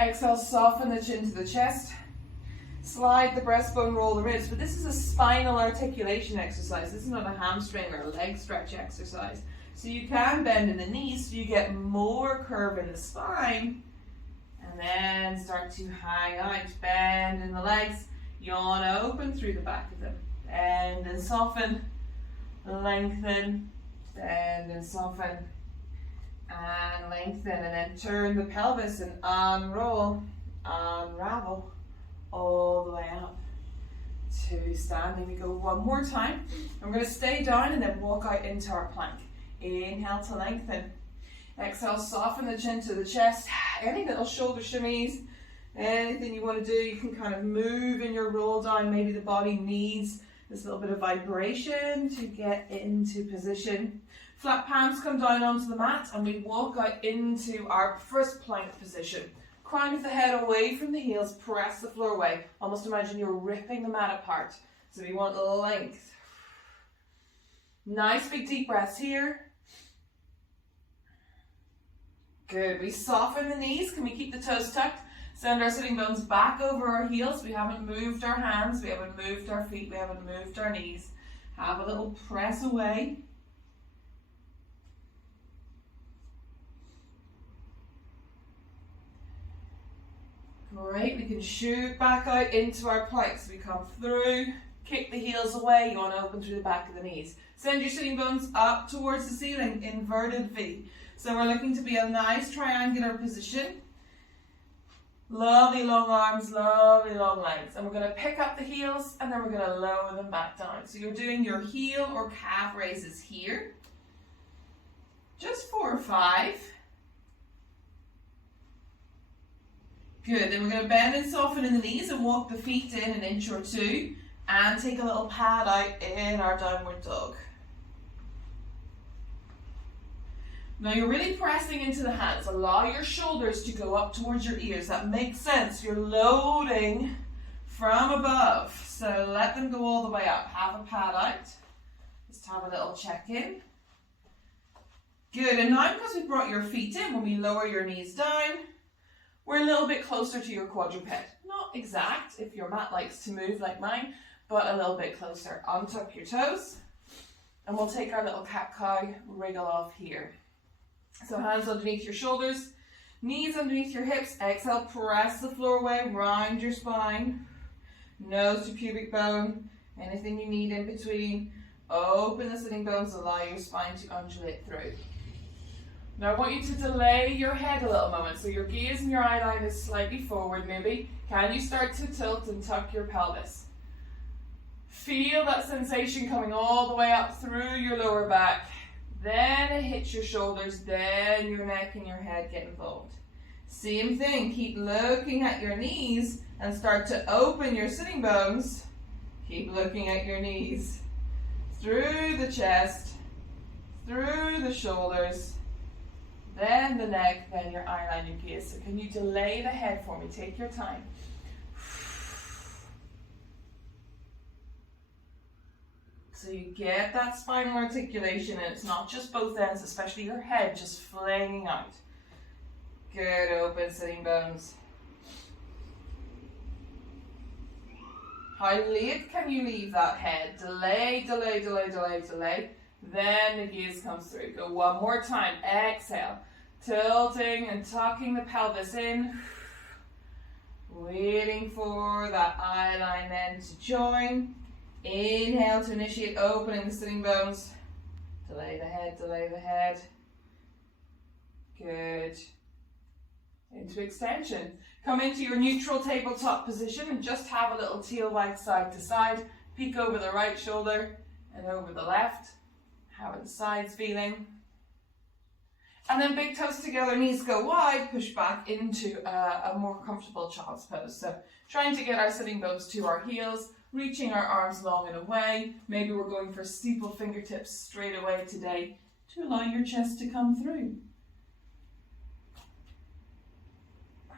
Exhale, soften the chin to the chest. Slide the breastbone, roll the ribs. But this is a spinal articulation exercise. This is not a hamstring or a leg stretch exercise. So you can bend in the knees so you get more curve in the spine. And then start to hang out. Bend in the legs. Yawn open through the back of them. Bend and soften. Lengthen. Bend and soften. And lengthen. And then turn the pelvis and unroll. Unravel. All the way up to standing. We go one more time. I'm going to stay down and then walk out into our plank. Inhale to lengthen. Exhale, soften the chin to the chest. Any little shoulder shimmies, anything you want to do, you can kind of move in your roll down. Maybe the body needs this little bit of vibration to get into position. Flat palms come down onto the mat and we walk out into our first plank position. Crown of the head away from the heels, press the floor away. Almost imagine you're ripping the mat apart. So we want length. Nice big deep breaths here. Good. We soften the knees. Can we keep the toes tucked? Send our sitting bones back over our heels. We haven't moved our hands. We haven't moved our feet. We haven't moved our knees. Have a little press away. Great, we can shoot back out into our planks. We come through, kick the heels away, you want to open through the back of the knees. Send your sitting bones up towards the ceiling, inverted V. So we're looking to be a nice triangular position. Lovely long arms, lovely long legs. And we're going to pick up the heels and then we're going to lower them back down. So you're doing your heel or calf raises here. Just 4 or 5. Good, then we're going to bend and soften in the knees and walk the feet in an inch or 2 and take a little pad out in our downward dog. Now you're really pressing into the hands. Allow your shoulders to go up towards your ears. That makes sense. You're loading from above. So let them go all the way up. Have a pad out. Just have a little check-in. Good, and now because we've brought your feet in, when we lower your knees down, we're a little bit closer to your quadruped. Not exact if your mat likes to move like mine, but a little bit closer. Untuck your toes, and we'll take our little cat-cow wriggle off here. So hands underneath your shoulders, knees underneath your hips. Exhale, press the floor away, round your spine. Nose to pubic bone, anything you need in between. Open the sitting bones, allow your spine to undulate through. Now I want you to delay your head a little moment. So your gaze and your eye line is slightly forward maybe. Can you start to tilt and tuck your pelvis? Feel that sensation coming all the way up through your lower back. Then it hits your shoulders, then your neck and your head get involved. Same thing, keep looking at your knees and start to open your sitting bones. Keep looking at your knees. Through the chest, through the shoulders, then the neck, then your eye line, your gaze. So can you delay the head for me? Take your time. So you get that spinal articulation, and it's not just both ends, especially your head just flinging out. Good, open sitting bones. How late can you leave that head? Delay, delay, delay, delay, delay. Then the gaze comes through. Go one more time. Exhale. Tilting and tucking the pelvis in. Waiting for that eye line then to join. Inhale to initiate opening the sitting bones. Delay the head, delay the head. Good. Into extension. Come into your neutral tabletop position and just have a little tail wag side to side. Peek over the right shoulder and over the left. How are the sides feeling? And then big toes together, knees go wide, push back into a more comfortable child's pose. So trying to get our sitting bones to our heels, reaching our arms long and away. Maybe we're going for steeple fingertips straight away today to allow your chest to come through.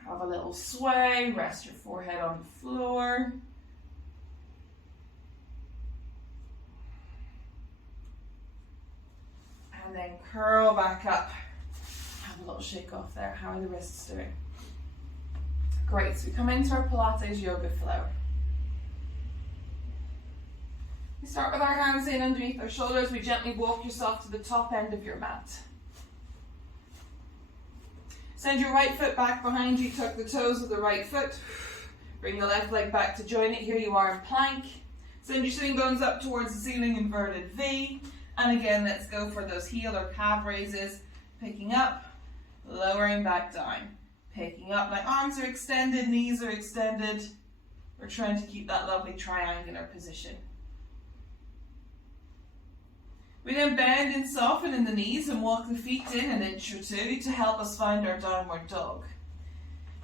Have a little sway, rest your forehead on the floor. And then curl back up. Have a little shake off there. How are the wrists doing? Great, so we come into our Pilates yoga flow. We start with our hands in underneath our shoulders. We gently walk yourself to the top end of your mat. Send your right foot back behind you, tuck the toes of the right foot. Bring the left leg back to join it. Here you are in plank. Send your sitting bones up towards the ceiling, inverted V. And again, let's go for those heel or calf raises. Picking up, lowering back down. Picking up, my arms are extended, knees are extended. We're trying to keep that lovely triangular position. We then bend and soften in the knees and walk the feet in an inch or two to help us find our downward dog.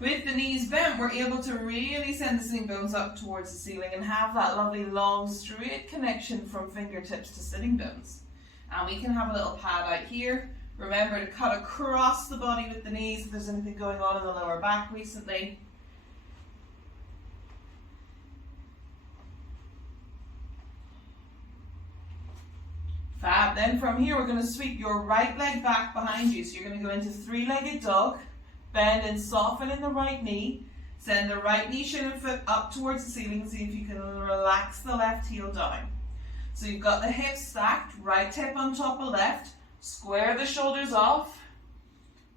With the knees bent, we're able to really send the sitting bones up towards the ceiling and have that lovely long straight connection from fingertips to sitting bones. And we can have a little pad out here. Remember to cut across the body with the knees if there's anything going on in the lower back recently. Fab. Then from here we're going to sweep your right leg back behind you. So you're going to go into three-legged dog. Bend and soften in the right knee. Send the right knee, shin and foot up towards the ceiling. See if you can relax the left heel down. So you've got the hips stacked, right hip on top of left. Square the shoulders off.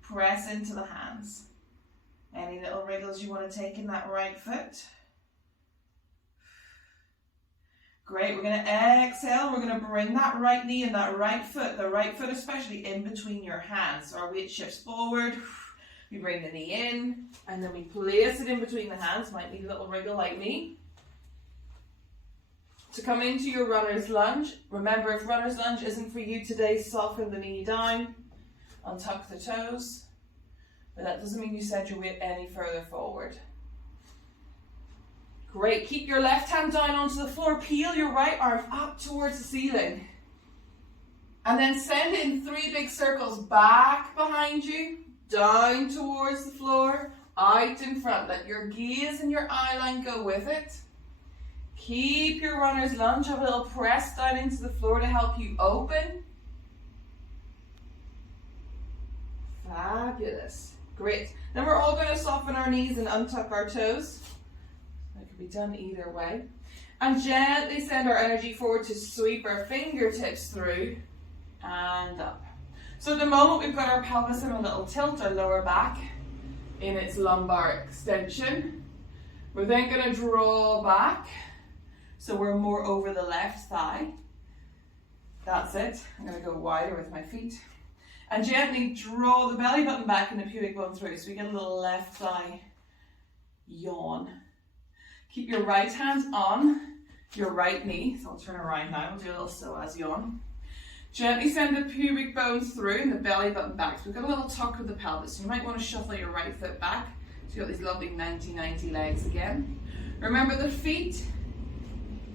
Press into the hands. Any little wriggles you want to take in that right foot. Great, we're going to exhale. We're going to bring that right knee and that right foot, the right foot especially, in between your hands. So our weight shifts forward. We bring the knee in and then we place it in between the hands. Might need a little wriggle like me. To come into your runner's lunge. Remember, if runner's lunge isn't for you today, soften the knee down. Untuck the toes. But that doesn't mean you send your weight any further forward. Great, keep your left hand down onto the floor, peel your right arm up towards the ceiling. And then send in 3 big circles back behind you, down towards the floor, out in front. Let your gaze and your eye line go with it. Keep your runner's lunge, have a little press down into the floor to help you open. Fabulous, great. Then we're all going to soften our knees and untuck our toes. Be done either way, and gently send our energy forward to sweep our fingertips through and up. So at the moment we've got our pelvis in a little tilt, our lower back in its lumbar extension. We're then going to draw back so we're more over the left thigh. That's it. I'm going to go wider with my feet and gently draw the belly button back and the pubic bone through so we get a little left thigh yawn. Keep your right hand on your right knee. So I'll turn around now. We'll do a little psoas yawn. Gently send the pubic bones through and the belly button back. So we've got a little tuck of the pelvis. So you might want to shuffle your right foot back. So you've got these lovely 90-90 legs again. Remember, the feet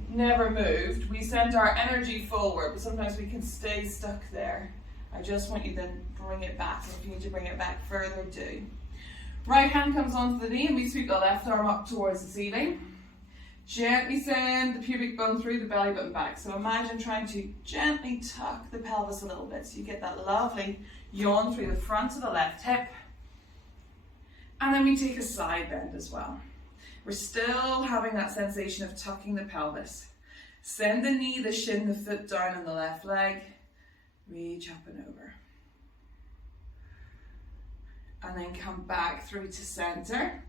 never moved. We send our energy forward, but sometimes we can stay stuck there. I just want you to bring it back. And if you need to bring it back further, do. Right hand comes onto the knee and we sweep the left arm up towards the ceiling. Gently send the pubic bone through the belly button back. So imagine trying to gently tuck the pelvis a little bit so you get that lovely yawn through the front of the left hip. And then we take a side bend as well. We're still having that sensation of tucking the pelvis. Send the knee, the shin, the foot down on the left leg. Reach up and over. And then come back through to center.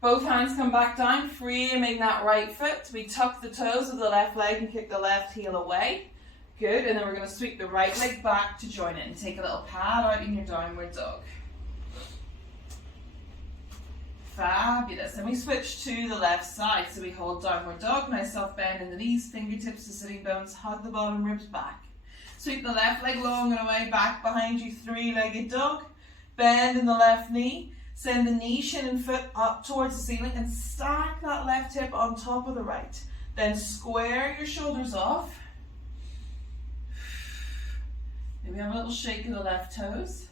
Both hands come back down, framing that right foot. We tuck the toes of the left leg and kick the left heel away. Good, and then we're going to sweep the right leg back to join it and take a little pad out in your downward dog. Fabulous. And we switch to the left side. So we hold downward dog, nice soft bend in the knees, fingertips to sitting bones, hug the bottom ribs back. Sweep the left leg long and away, back behind you, 3-legged dog. Bend in the left knee. Send the knee, shin and foot up towards the ceiling and stack that left hip on top of the right. Then square your shoulders off. Maybe have a little shake of the left toes.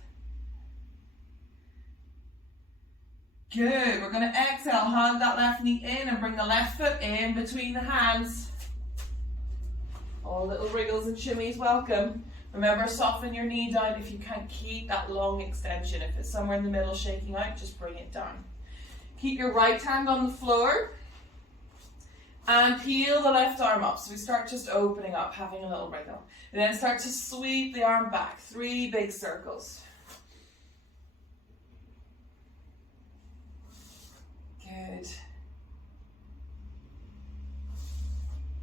Good. We're going to exhale, hug that left knee in and bring the left foot in between the hands. All little wriggles and shimmies welcome. Remember, soften your knee down if you can't keep that long extension. If it's somewhere in the middle shaking out, just bring it down. Keep your right hand on the floor and peel the left arm up. So we start just opening up, having a little wriggle. And then start to sweep the arm back, 3 big circles. Good.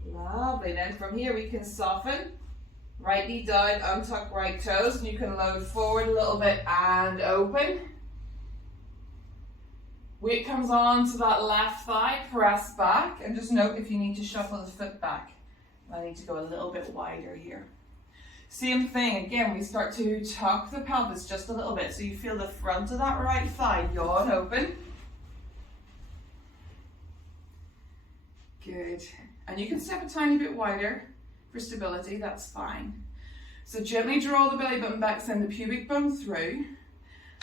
Lovely. Then from here we can soften. Right knee down, untuck right toes, and you can load forward a little bit and open. Weight comes on to that left thigh, press back, and just note if you need to shuffle the foot back. I need to go a little bit wider here. Same thing, again, we start to tuck the pelvis just a little bit, so you feel the front of that right thigh yawn open. Good. And you can step a tiny bit wider for stability, that's fine. So gently draw the belly button back, send the pubic bone through.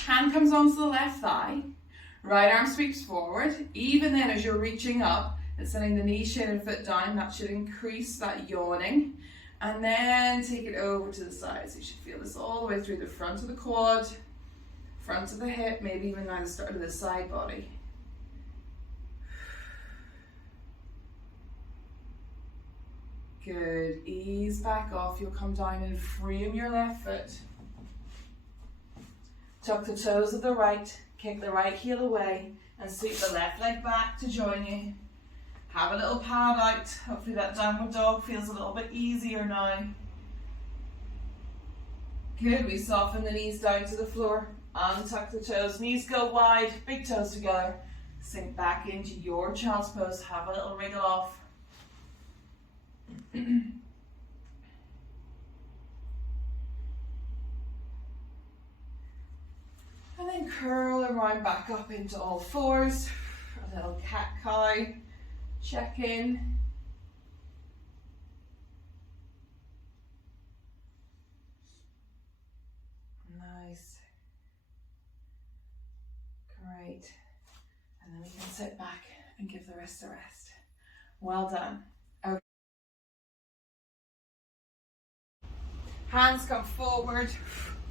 Hand comes onto the left thigh. Right arm sweeps forward. Even then, as you're reaching up and sending the knee, shin, and foot down, that should increase that yawning. And then take it over to the side. So you should feel this all the way through the front of the quad, front of the hip, maybe even now the start of the side body. Good. Ease back off. You'll come down and frame your left foot. Tuck the toes of the right. Kick the right heel away and sweep the left leg back to join you. Have a little pad out. Hopefully that downward dog feels a little bit easier now. Good. We soften the knees down to the floor. Untuck the toes. Knees go wide. Big toes together. Sink back into your child's pose. Have a little wriggle off. And then curl around back up into all fours. A little cat-cow. Check in. Nice. Great. And then we can sit back and give the wrist a rest. Well done. Okay. Hands come forward.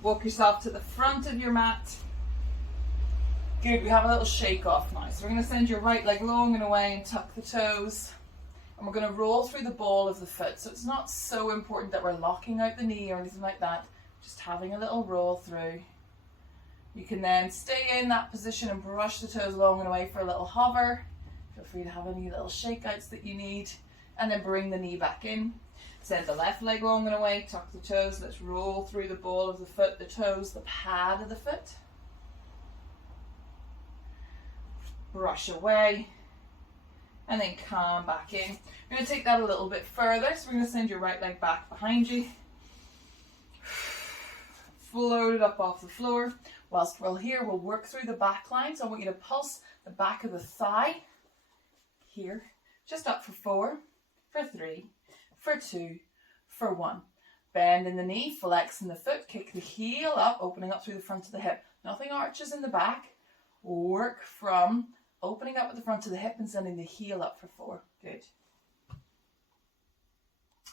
Walk yourself to the front of your mat. Good, we have a little shake off now. So we're going to send your right leg long and away and tuck the toes. And we're going to roll through the ball of the foot. So it's not so important that we're locking out the knee or anything like that. Just having a little roll through. You can then stay in that position and brush the toes long and away for a little hover. Feel free to have any little shakeouts that you need. And then bring the knee back in. Send the left leg long and away, tuck the toes. Let's roll through the ball of the foot, the toes, the pad of the foot. Brush away, and then come back in. We're going to take that a little bit further, so we're going to send your right leg back behind you. Float it up off the floor. Whilst we're here, we'll work through the back line. So I want you to pulse the back of the thigh here, just up for 4, for 3, for 2, for 1. Bend in the knee, flex in the foot, kick the heel up, opening up through the front of the hip. Nothing arches in the back. Work from opening up at the front of the hip and sending the heel up for 4. Good.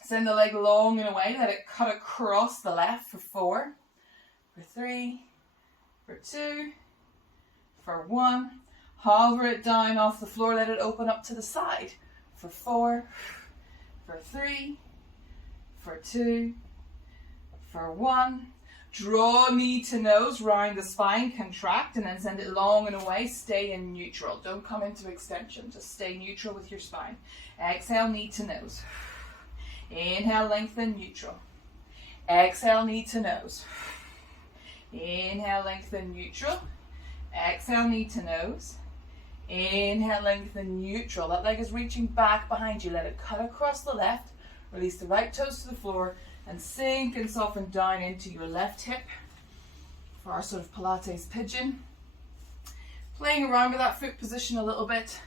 Send the leg long and away. Let it cut across the left for 4, for 3, for 2, for 1. Hover it down off the floor. Let it open up to the side for 4, for 3, for 2, for 1. Draw knee to nose, round the spine, contract, and then send it long and away. Stay in neutral. Don't come into extension. Just stay neutral with your spine. Exhale, knee to nose. Inhale, lengthen, neutral. Exhale, knee to nose. Inhale, lengthen, neutral. Exhale, knee to nose. Inhale, lengthen, neutral. That leg is reaching back behind you. Let it cut across the left. Release the right toes to the floor. And sink and soften down into your left hip for our sort of Pilates pigeon. Playing around with that foot position a little bit.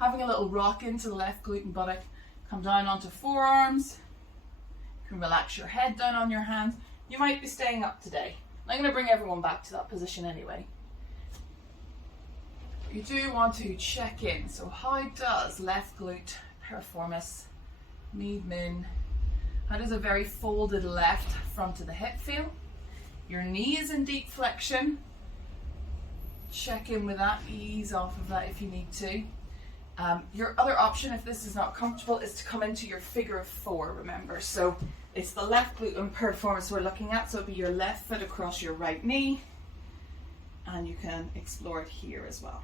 Having a little rock into the left glute and buttock. Come down onto forearms. You can relax your head down on your hands. You might be staying up today. I'm going to bring everyone back to that position anyway. You do want to check in. So how does left glute piriformis, median, How does a very folded left front of the hip feel? Your knee is in deep flexion. Check in with that, ease off of that if you need to. Your other option, if this is not comfortable, is to come into your figure of 4, remember. So it's the left glute and performance we're looking at, so it'll be your left foot across your right knee, and you can explore it here as well.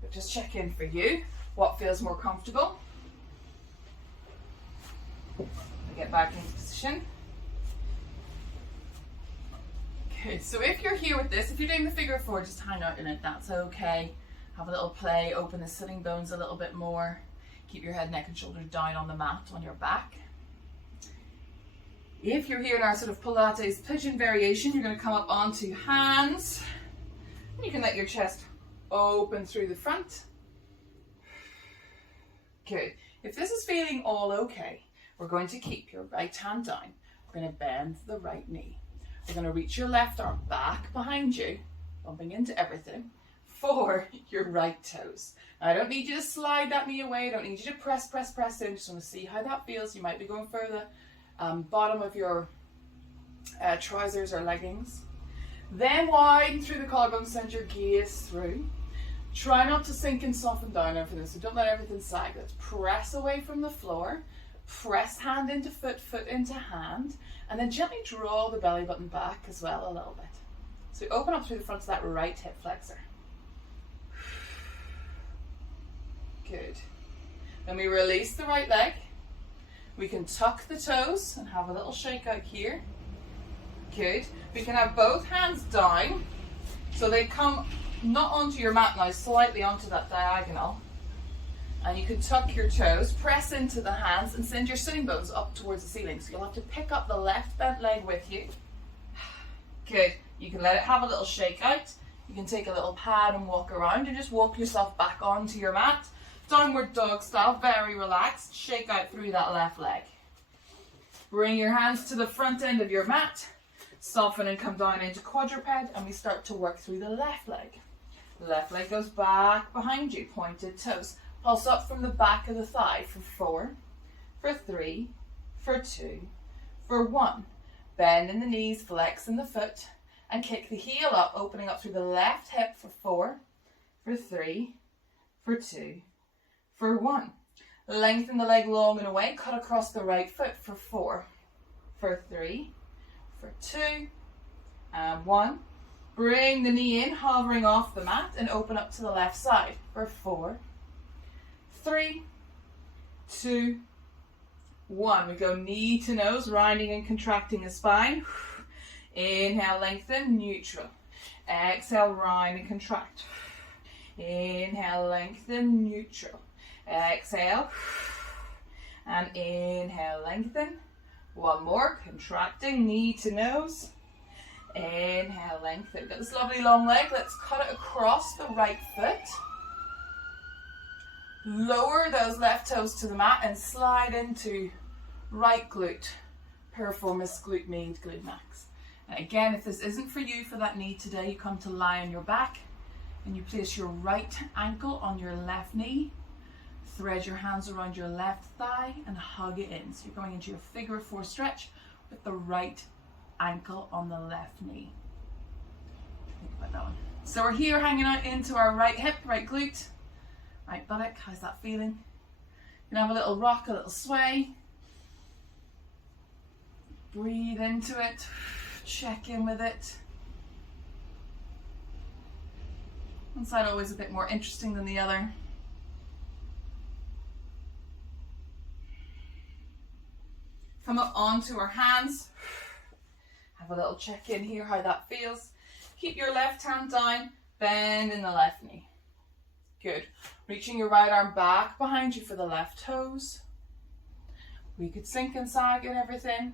But just check in for you, what feels more comfortable. Get back into position. Okay, so if you're here with this, if you're doing the figure of 4, just hang out in it, that's okay. Have a little play, open the sitting bones a little bit more. Keep your head, neck and shoulders down on the mat on your back. If you're here in our sort of Pilates pigeon variation, you're going to come up onto hands. And you can let your chest open through the front. Good. If this is feeling all okay, we're going to keep your right hand down. We're going to bend the right knee. We're going to reach your left arm back behind you, bumping into everything, for your right toes. Now, I don't need you to slide that knee away. I don't need you to press in. Just want to see how that feels. You might be going for the bottom of your trousers or leggings. Then widen through the collarbone, send your gaze through. Try not to sink and soften down everything, so don't let everything sag. Let's press away from the floor. Press hand into foot, foot into hand, and then gently draw the belly button back as well a little bit. So open up through the front of that right hip flexor. Good. Then we release the right leg. We can tuck the toes and have a little shake out here. Good. We can have both hands down, so they come not onto your mat now, slightly onto that diagonal. And you can tuck your toes, press into the hands, and send your sitting bones up towards the ceiling. So you'll have to pick up the left bent leg with you. Good. You can let it have a little shake out. You can take a little pad and walk around, and just walk yourself back onto your mat. Downward dog style, very relaxed. Shake out through that left leg. Bring your hands to the front end of your mat. Soften and come down into quadruped, and we start to work through the left leg. Left leg goes back behind you, pointed toes. Pulse up from the back of the thigh for 4, for 3, for 2, for 1. Bend in the knees, flex in the foot, and kick the heel up, opening up through the left hip for 4, for 3, for 2, for 1. Lengthen the leg long and away, cut across the right foot for 4, for 3, for 2, and 1. Bring the knee in, hovering off the mat, and open up to the left side for 4, 3, 2, 1. We go knee to nose, rounding and contracting the spine. Inhale, lengthen, neutral. Exhale, round and contract. Inhale, lengthen, neutral. Exhale, and inhale, lengthen. One more, contracting, knee to nose. Inhale, lengthen. Got this lovely long leg. Let's cut it across the right foot. Lower those left toes to the mat and slide into right glute, piriformis, glute med, glute max. And again, if this isn't for you for that knee today, you come to lie on your back and you place your right ankle on your left knee, thread your hands around your left thigh and hug it in. So you're going into your figure of 4 stretch with the right ankle on the left knee. Think about that one. So we're here hanging out into our right hip, right glute. Right buttock, how's that feeling? You can have a little rock, a little sway. Breathe into it, check in with it. One side always a bit more interesting than the other. Come up onto our hands. Have a little check in here, how that feels. Keep your left hand down, bend in the left knee. Good. Reaching your right arm back behind you for the left toes. We could sink and sag and everything,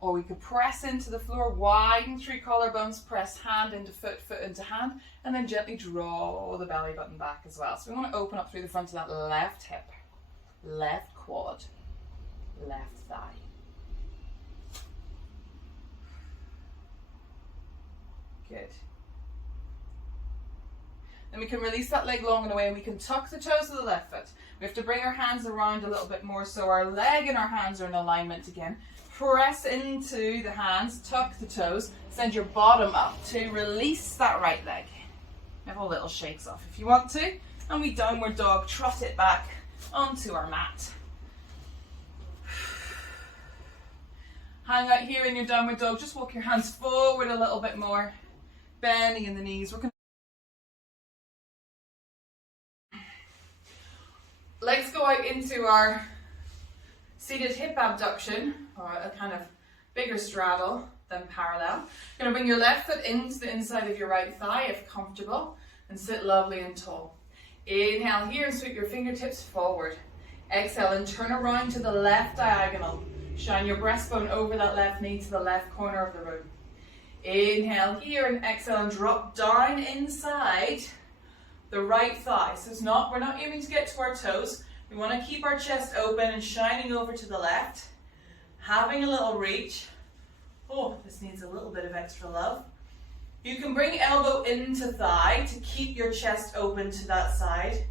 or we could press into the floor, widen through collarbones, press hand into foot, foot into hand, and then gently draw the belly button back as well. So we want to open up through the front of that left hip, left quad, left thigh. Good. Then we can release that leg long and away, and we can tuck the toes of the left foot. We have to bring our hands around a little bit more so our leg and our hands are in alignment again. Press into the hands, tuck the toes, send your bottom up to release that right leg. Have a little shakes off if you want to. And we downward dog, trot it back onto our mat. Hang out here in your downward dog, just walk your hands forward a little bit more, bending in the knees. Legs go out into our seated hip abduction, or a kind of bigger straddle than parallel. You're going to bring your left foot into the inside of your right thigh if comfortable, and sit lovely and tall. Inhale here and sweep your fingertips forward. Exhale and turn around to the left diagonal. Shine your breastbone over that left knee to the left corner of the room. Inhale here and exhale and drop down inside the right thigh. So we're not aiming to get to our toes. We want to keep our chest open and shining over to the left. Having a little reach. Oh, this needs a little bit of extra love. You can bring elbow into thigh to keep your chest open to that side.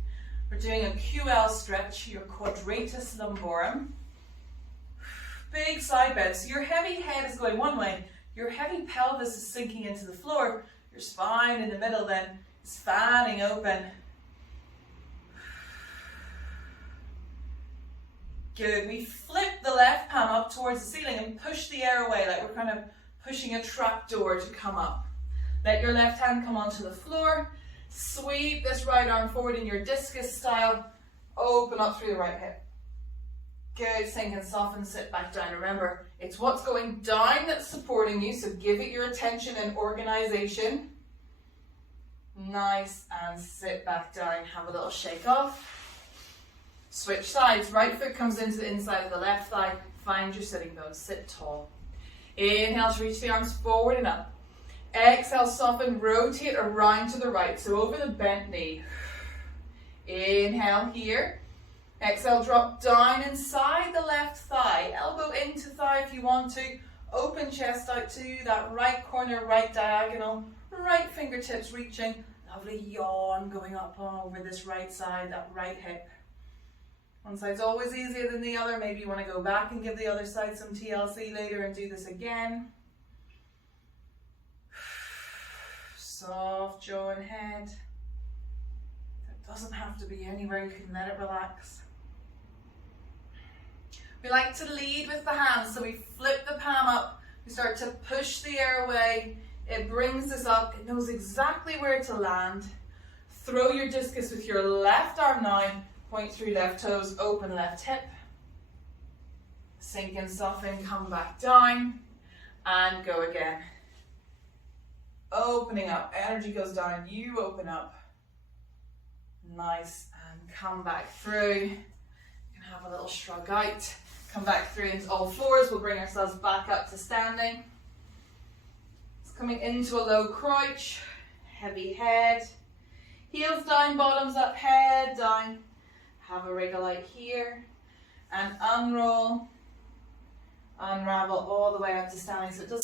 We're doing a QL stretch, your quadratus lumborum. Big side bend. So your heavy head is going one way. Your heavy pelvis is sinking into the floor. Your spine in the middle then is fanning open. Good. We flip the left palm up towards the ceiling and push the air away like we're kind of pushing a trap door to come up. Let your left hand come onto the floor. Sweep this right arm forward in your discus style. Open up through the right hip. Good, sink and soften, sit back down. Remember, it's what's going down that's supporting you, so give it your attention and organization. Nice, and sit back down. Have a little shake off. Switch sides. Right foot comes into the inside of the left thigh. Find your sitting bones. Sit tall. Inhale to reach the arms forward and up. Exhale, soften, rotate around to the right, so over the bent knee. Inhale here. Exhale, drop down inside the left thigh. Elbow into thigh if you want to. Open chest out to that right corner, right diagonal. Right fingertips reaching. Lovely yawn going up over this right side, that right hip. One side's always easier than the other. Maybe you want to go back and give the other side some TLC later and do this again. Soft jaw and head. It doesn't have to be anywhere, you can let it relax. We like to lead with the hands, so we flip the palm up, we start to push the air away, it brings us up, it knows exactly where to land. Throw your discus with your left arm now, point through left toes, open left hip. Sink and soften, come back down, and go again. Opening up, energy goes down, you open up. Nice, and come back through. You can have a little shrug out. Come back through into all fours. We'll bring ourselves back up to standing. It's coming into a low crouch. Heavy head. Heels down, bottoms up, head down. Have a wriggle out here. And unroll. Unravel all the way up to standing. So it doesn't